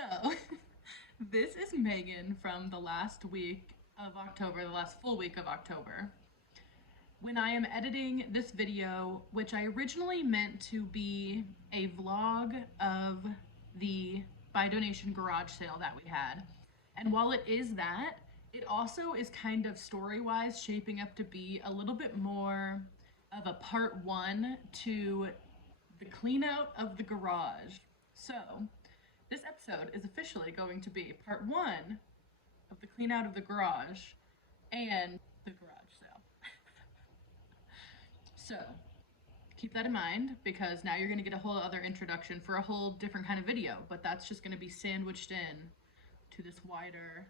So, this is Megan from the last week of October, the last full week of October. When I am editing this video, which I originally meant to be a vlog of the Buy Donation garage sale that we had. And while it is that, it also is kind of story-wise shaping up to be a little bit more of a part one to the clean out of the garage. So, this episode is officially going to be part one of the clean out of the garage and the garage sale. So, keep that in mind because now you're going to get a whole other introduction for a whole different kind of video, but that's just going to be sandwiched in to this wider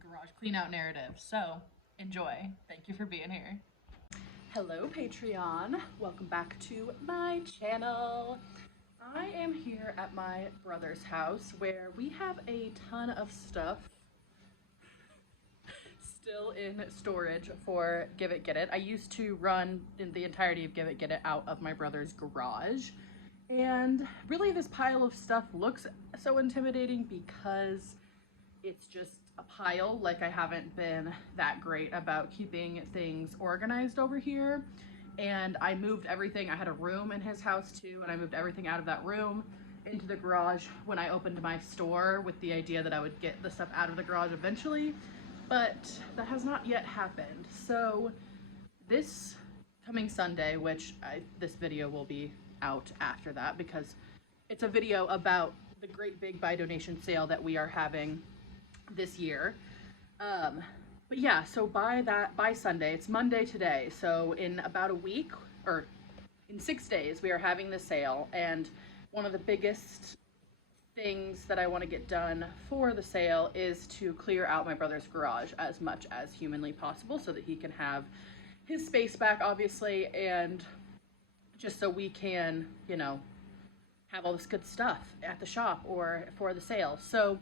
garage clean out narrative. So, enjoy. Thank you for being here. Hello, Patreon. Welcome back to my channel. I am here at my brother's house where we have a ton of stuff still in storage for Give It Get It. I used to run in the entirety of Give It Get It out of my brother's garage. And really this pile of stuff looks so intimidating because it's just a pile. Like, I haven't been that great about keeping things organized over here. And I moved everything. I had a room in his house too, and I moved everything out of that room into the garage when I opened my store with the idea that I would get the stuff out of the garage eventually, but that has not yet happened. So this coming Sunday, which this video will be out after that because it's a video about the great big Buy Donation sale that we are having this year. But yeah, so by Sunday, it's Monday today, so in about a week, or in 6 days, we are having the sale, and one of the biggest things that I want to get done for the sale is to clear out my brother's garage as much as humanly possible so that he can have his space back, obviously, and just so we can, you know, have all this good stuff at the shop or for the sale. So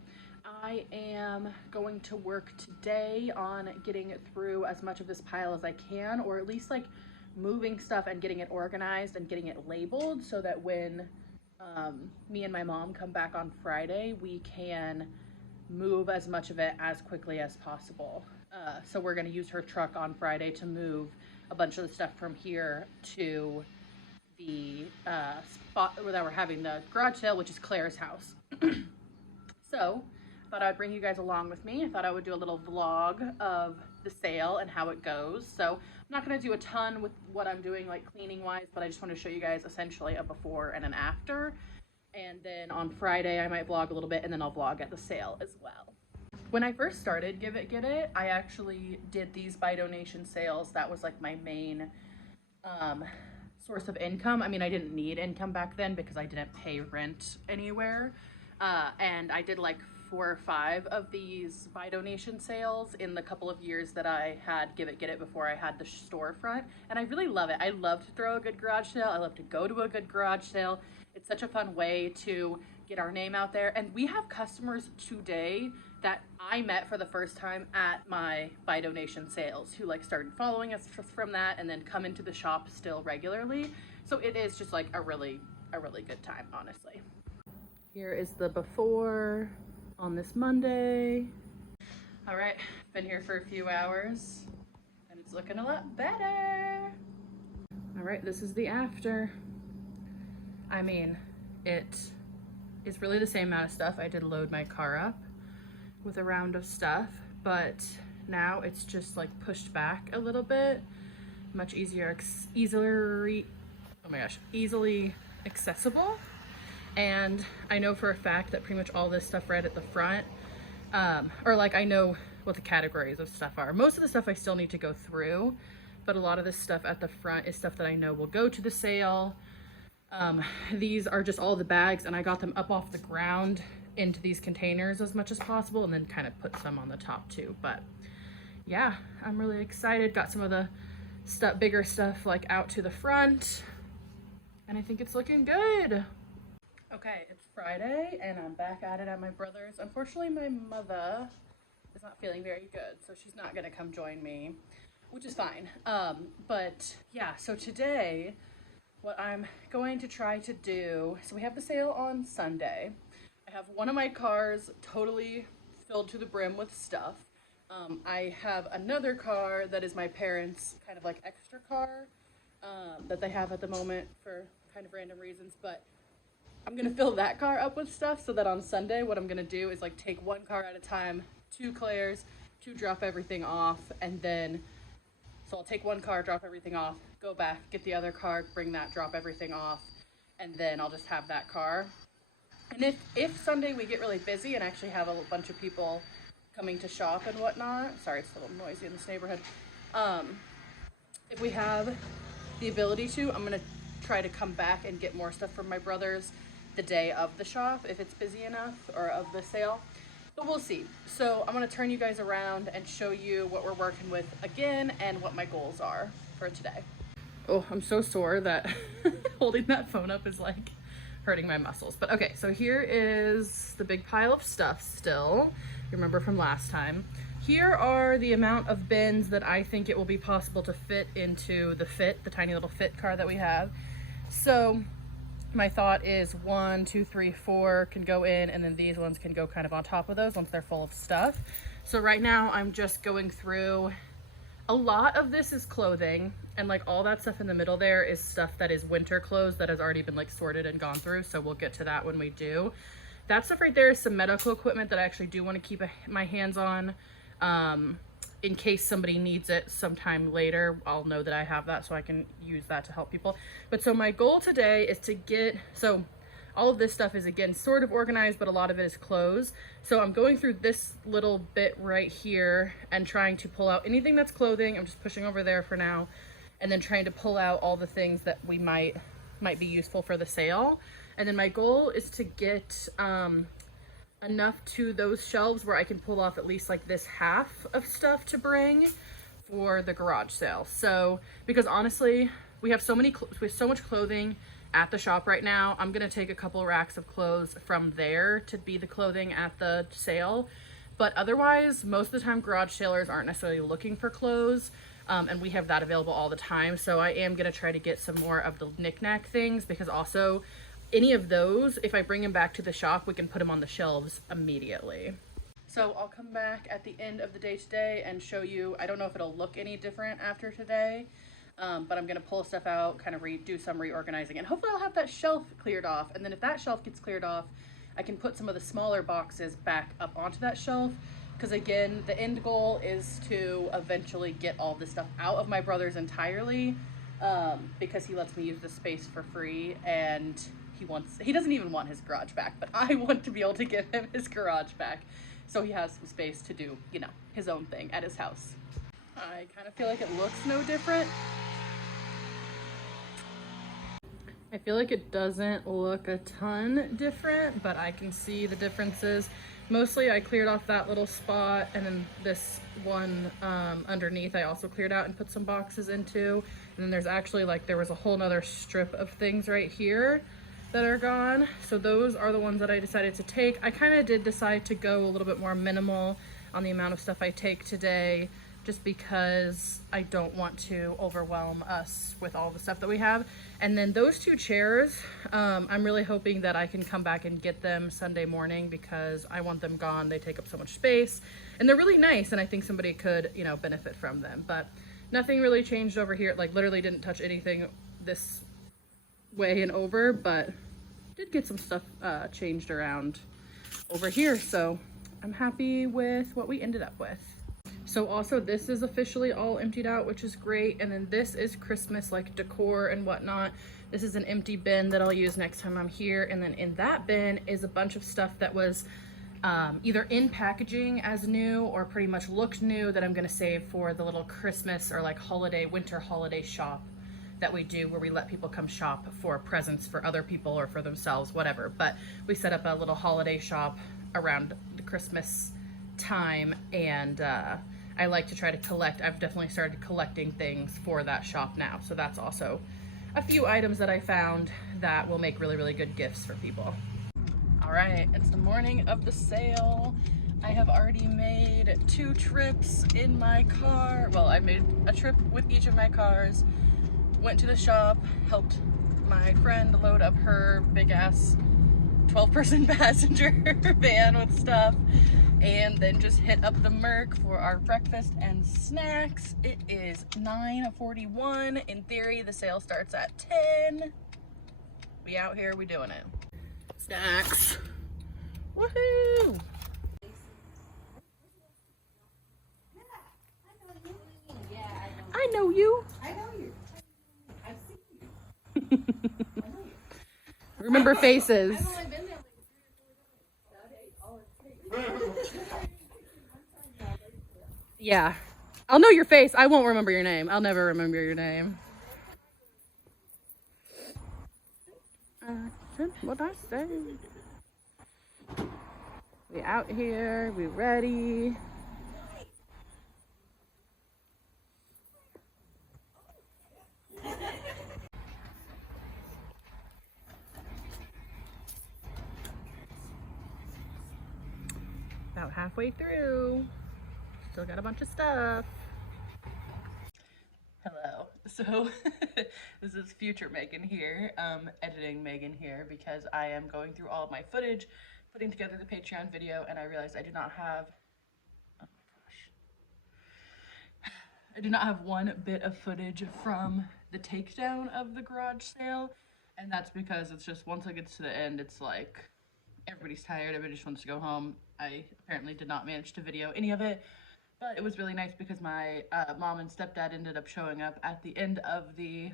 I am going to work today on getting through as much of this pile as I can, or at least like moving stuff and getting it organized and getting it labeled so that when me and my mom come back on Friday, we can move as much of it as quickly as possible. So we're going to use her truck on Friday to move a bunch of the stuff from here to the spot where we're having the garage sale, which is Claire's house. So I thought I'd bring you guys along with me. I thought I would do a little vlog of the sale and how it goes. So I'm not going to do a ton with what I'm doing like cleaning wise, but I just want to show you guys essentially a before and an after. And then on Friday I might vlog a little bit, and then I'll vlog at the sale as well. When I first started Give It Get It, I actually did these Buy Donation sales. That was like my main source of income. I mean, I didn't need income back then because I didn't pay rent anywhere. And I did like 4 or 5 of these Buy Donation sales in the couple of years that I had Give It Get It before I had the storefront. And I really love it. I love to throw a good garage sale. I love to go to a good garage sale. It's such a fun way to get our name out there. And we have customers today that I met for the first time at my Buy Donation sales who like started following us from that and then come into the shop still regularly. So it is just like a really good time, honestly. Here is the before on this Monday. All right, been here for a few hours and it's looking a lot better. All right, this is the after. I mean, it is really the same amount of stuff. I did load my car up with a round of stuff, but now it's just like pushed back a little bit, much easier, easily accessible. And I know for a fact that pretty much all this stuff right at the front, or like I know what the categories of stuff are. Most of the stuff I still need to go through, but a lot of this stuff at the front is stuff that I know will go to the sale. These are just all the bags, and I got them up off the ground into these containers as much as possible, and then kind of put some on the top too. But yeah, I'm really excited. Got some of the stuff, bigger stuff like out to the front, and I think it's looking good. Okay, it's Friday and I'm back at it at my brother's. Unfortunately, my mother is not feeling very good, so she's not gonna come join me, which is fine. But yeah, so today what I'm going to try to do, so we have the sale on Sunday. I have one of my cars totally filled to the brim with stuff. I have another car that is my parents' kind of like extra car that they have at the moment for kind of random reasons, but I'm gonna fill that car up with stuff so that on Sunday what I'm gonna do is like take one car at a time to Claire's to drop everything off, and then so I'll take one car, drop everything off, go back, get the other car, bring that, drop everything off, and then I'll just have that car. And if Sunday we get really busy and actually have a bunch of people coming to shop and whatnot, sorry, it's a little noisy in this neighborhood. If we have the ability to, I'm gonna try to come back and get more stuff from my brothers the day of the shop, if it's busy enough, or of the sale, but we'll see. So I'm gonna turn you guys around and show you what we're working with again and what my goals are for today. Oh, I'm so sore that holding that phone up is like hurting my muscles. But okay, so here is the big pile of stuff still. You remember from last time. Here are the amount of bins that I think it will be possible to fit into the tiny little Fit car that we have. So my thought is 1, 2, 3, 4 can go in, and then these ones can go kind of on top of those once they're full of stuff. So right now I'm just going through, a lot of this is clothing, and like all that stuff in the middle there is stuff that is winter clothes that has already been like sorted and gone through, so we'll get to that when we do. That stuff right there is some medical equipment that I actually do want to keep my hands on in case somebody needs it sometime later. I'll know that I have that so I can use that to help people. But so my goal today is to get, so all of this stuff is again sort of organized, but a lot of it is clothes. So I'm going through this little bit right here and trying to pull out anything that's clothing. I'm just pushing over there for now, and then trying to pull out all the things that we might be useful for the sale. And then my goal is to get enough to those shelves where I can pull off at least like this half of stuff to bring for the garage sale. So, because honestly, we have so much clothing at the shop right now, I'm gonna take a couple racks of clothes from there to be the clothing at the sale. But otherwise, most of the time garage sailors aren't necessarily looking for clothes, and we have that available all the time. So I am gonna try to get some more of the knickknack things, because also any of those, if I bring them back to the shop, we can put them on the shelves immediately. So I'll come back at the end of the day today and show you, I don't know if it'll look any different after today, but I'm gonna pull stuff out, kind of do some reorganizing, and hopefully I'll have that shelf cleared off. And then if that shelf gets cleared off, I can put some of the smaller boxes back up onto that shelf. Because again, the end goal is to eventually get all this stuff out of my brother's entirely, because he lets me use the space for free, and he doesn't even want his garage back, but I want to be able to give him his garage back so he has some space to do, you know, his own thing at his house. I kind of feel like it looks no different. I feel like it doesn't look a ton different, but I can see the differences. Mostly I cleared off that little spot, and then this one underneath I also cleared out and put some boxes into. And then there's actually like, there was a whole nother strip of things right here that are gone. So those are the ones that I decided to take. I kind of did decide to go a little bit more minimal on the amount of stuff I take today, just because I don't want to overwhelm us with all the stuff that we have. And then those two chairs, I'm really hoping that I can come back and get them Sunday morning, because I want them gone. They take up so much space and they're really nice, and I think somebody could, you know, benefit from them. But nothing really changed over here. Like literally didn't touch anything this way and over, but did get some stuff changed around over here. So I'm happy with what we ended up with. So also this is officially all emptied out, which is great. And then this is Christmas like decor and whatnot. This is an empty bin that I'll use next time I'm here. And then in that bin is a bunch of stuff that was either in packaging as new or pretty much looked new that I'm gonna save for the little Christmas or like winter holiday shop that we do, where we let people come shop for presents for other people or for themselves, whatever. But we set up a little holiday shop around the Christmas time, and I like to try to collect. I've definitely started collecting things for that shop now. So that's also a few items that I found that will make really, really good gifts for people. All right, it's the morning of the sale. I have already made 2 trips in my car. Well, I made a trip with each of my cars, went to the shop, helped my friend load up her big ass 12-person passenger van with stuff, and then just hit up the Merc for our breakfast and snacks. It is 9:41. In theory, the sale starts at 10. We out here, we doing it. Snacks. Woohoo! I know you. I know you. I've seen you. Remember faces. I've only been there like 3 or 4 days. Yeah. I'll know your face. I won't remember your name. I'll never remember your name. What I say? We out here. We ready. About halfway through. Still got a bunch of stuff. Hello. So this is future Megan here, editing Megan here, because I am going through all of my footage, putting together the Patreon video, and I realized I do not have, oh my gosh, I do not have one bit of footage from the takedown of the garage sale, and that's because it's just, once it gets to the end, it's like everybody's tired, everybody just wants to go home. I apparently did not manage to video any of it. But it was really nice because my mom and stepdad ended up showing up at the end of the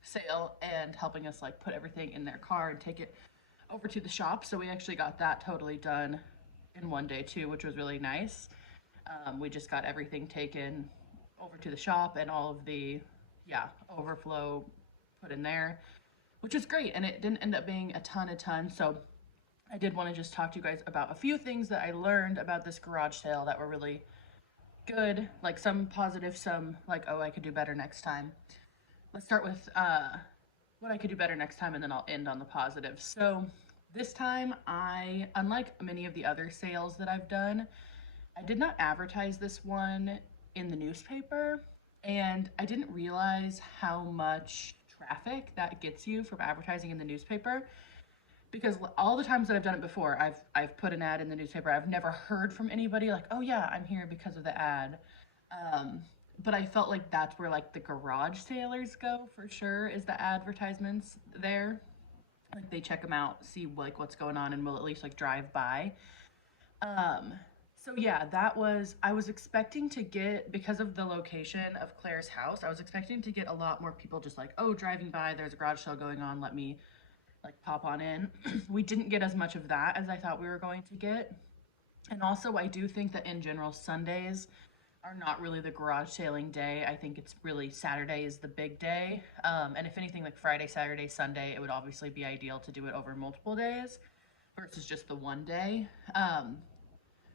sale and helping us like put everything in their car and take it over to the shop. So we actually got that totally done in one day too, which was really nice. We just got everything taken over to the shop and all of the, overflow put in there, which is great. And it didn't end up being a ton. So I did want to just talk to you guys about a few things that I learned about this garage sale that were really good, like some positive, some like, oh, I could do better next time. Let's start with what I could do better next time, and then I'll end on the positive. So this time, unlike many of the other sales that I've done, I did not advertise this one in the newspaper, and I didn't realize how much traffic that gets you from advertising in the newspaper. Because all the times that I've done it before, I've put an ad in the newspaper. I've never heard from anybody like, oh yeah, I'm here because of the ad. But I felt like that's where like the garage sailors go for sure, is the advertisements there. Like they check them out, see like what's going on, and will at least like drive by. So yeah, I was expecting to get, because of the location of Claire's house, I was expecting to get a lot more people just like, oh, driving by, there's a garage sale going on, let me like pop on in. We didn't get as much of that as I thought we were going to get. And also I do think that in general Sundays are not really the garage sailing day. I think it's really Saturday is the big day. And if anything, like Friday, Saturday, Sunday, it would obviously be ideal to do it over multiple days versus just the one day.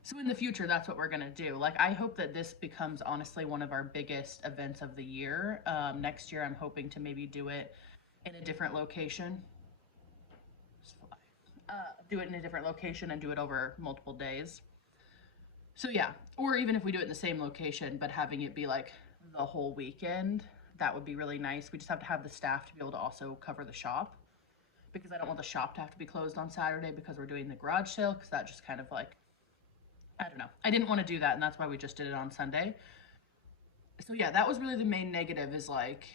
So in the future, that's what we're gonna do. Like, I hope that this becomes honestly one of our biggest events of the year. Next year, I'm hoping to maybe do it in a different location. Do it in a different location and do it over multiple days. So yeah, or even if we do it in the same location, but having it be like the whole weekend, that would be really nice. We just have to have the staff to be able to also cover the shop, because I don't want the shop to have to be closed on Saturday because we're doing the garage sale, because that just kind of like, I don't know. I didn't want to do that, and that's why we just did it on Sunday. So yeah, that was really the main negative, is like,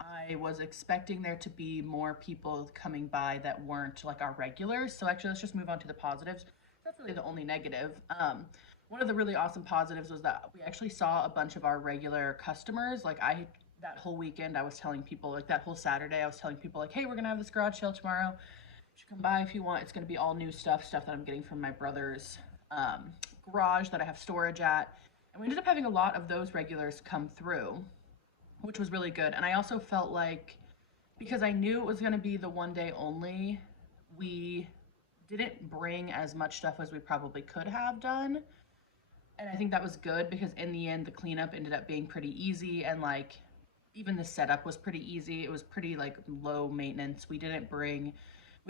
I was expecting there to be more people coming by that weren't like our regulars. So actually, let's just move on to the positives. That's really the only negative. One of the really awesome positives was that we actually saw a bunch of our regular customers. Like that whole weekend, I was telling people, like that whole Saturday, I was telling people like, hey, we're gonna have this garage sale tomorrow. You should come by if you want. It's gonna be all new stuff that I'm getting from my brother's garage that I have storage at. And we ended up having a lot of those regulars come through, which was really good. And I also felt like, because I knew it was going to be the one day only, we didn't bring as much stuff as we probably could have done. And I think that was good, because in the end, the cleanup ended up being pretty easy, and like even the setup was pretty easy. It was pretty like low maintenance. We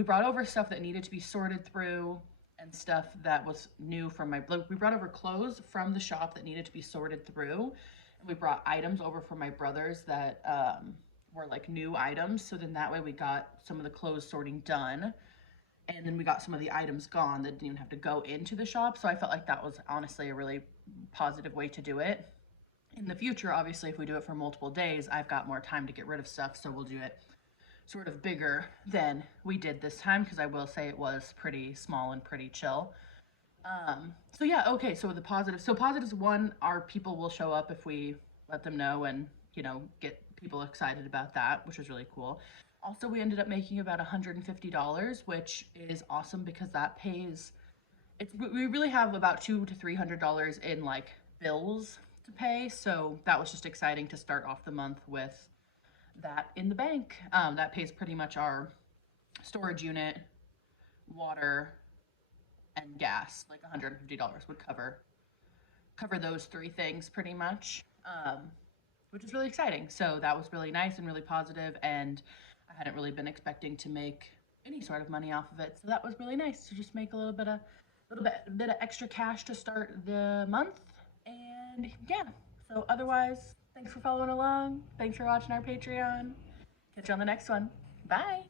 brought over stuff that needed to be sorted through, and stuff that was new from we brought over clothes from the shop that needed to be sorted through. We brought items over from my brother's that were like new items. So then that way we got some of the clothes sorting done. and then we got some of the items gone that didn't even have to go into the shop. So I felt like that was honestly a really positive way to do it. In the future, obviously, if we do it for multiple days, I've got more time to get rid of stuff, so we'll do it sort of bigger than we did this time, because I will say it was pretty small and pretty chill. So yeah, okay, so the positive. So positives one, our people will show up if we let them know and, you know, get people excited about that, which was really cool. Also, we ended up making about $150, which is awesome because that pays, it's, we really have about $200 to $300 in like bills to pay. So that was just exciting to start off the month with that in the bank. That pays pretty much our storage unit, water, and gas. Like $150 would cover those three things pretty much, which is really exciting. So that was really nice and really positive, and I hadn't really been expecting to make any sort of money off of it. So that was really nice to just make a little bit of extra cash to start the month. And yeah, so otherwise, thanks for following along. Thanks for watching our Patreon. Catch you on the next one. Bye.